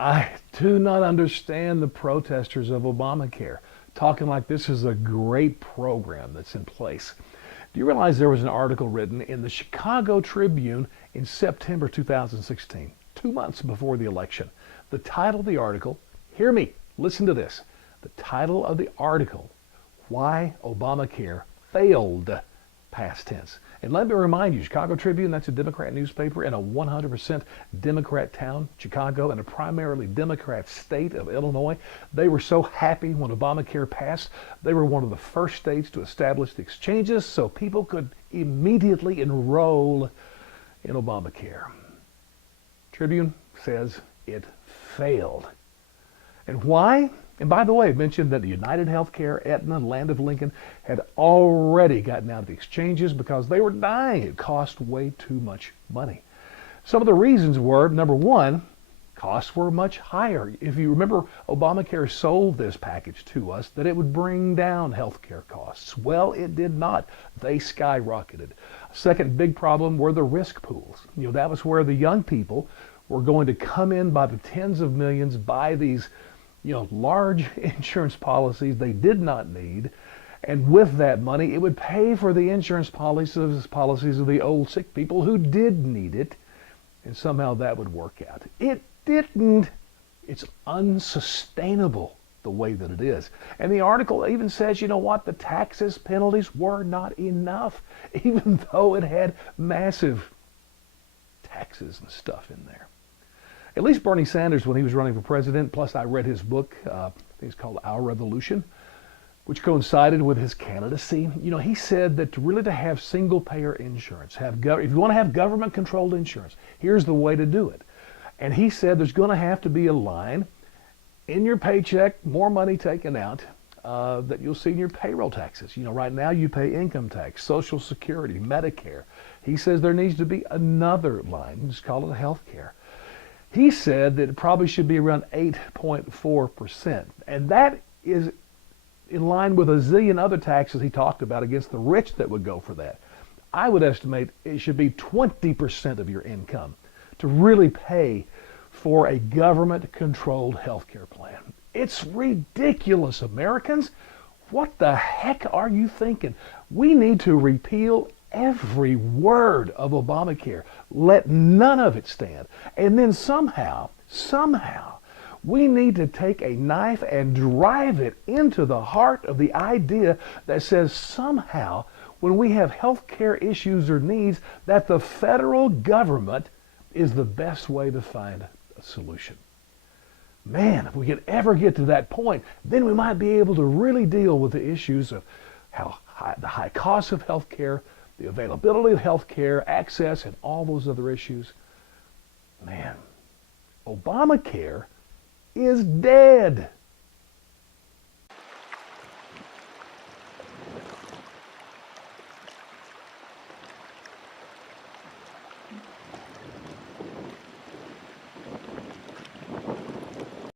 I do not understand the protesters of Obamacare talking like this is a great program that's in place. Do you realize there was an article written in the Chicago Tribune in September 2016, 2 months before the election? The title of the article, hear me, listen to this. The title of the article, Why Obamacare Failed, past tense. And let me remind you, Chicago Tribune, that's a Democrat newspaper in a 100% Democrat town, Chicago, and a primarily Democrat state of Illinois. They were so happy when Obamacare passed. They were one of the first states to establish the exchanges so people could immediately enroll in Obamacare. Tribune says it failed. And why? And by the way, I mentioned that the United Healthcare, Aetna, Land of Lincoln had already gotten out of the exchanges because they were dying. It cost way too much money. Some of the reasons were, number one, costs were much higher. If you remember, Obamacare sold this package to us that it would bring down healthcare costs. Well, it did not. They skyrocketed. A second big problem were the risk pools. That was where the young people were going to come in by the tens of millions, buy these large insurance policies they did not need, and with that money, it would pay for the insurance policies of the old sick people who did need it, and somehow that would work out. It didn't. It's unsustainable the way that it is. And the article even says, the taxes, penalties were not enough, even though it had massive taxes and stuff in there. At least Bernie Sanders, when he was running for president, plus I read his book, I think it's called Our Revolution, which coincided with his candidacy. He said that to have single-payer insurance, if you want to have government-controlled insurance, here's the way to do it. And he said there's going to have to be a line in your paycheck, more money taken out, that you'll see in your payroll taxes. Right now you pay income tax, Social Security, Medicare. He says there needs to be another line, just call it health care. He said that it probably should be around 8.4%. And that is in line with a zillion other taxes he talked about against the rich that would go for that. I would estimate it should be 20% of your income to really pay for a government-controlled healthcare plan. It's ridiculous, Americans. What the heck are you thinking? We need to repeal every word of Obamacare. Let none of it stand. And then somehow, we need to take a knife and drive it into the heart of the idea that says somehow when we have health care issues or needs, that the federal government is the best way to find a solution. Man, if we could ever get to that point, then we might be able to really deal with the issues of the high cost of health care, the availability of health care, access, and all those other issues. Man, Obamacare is dead.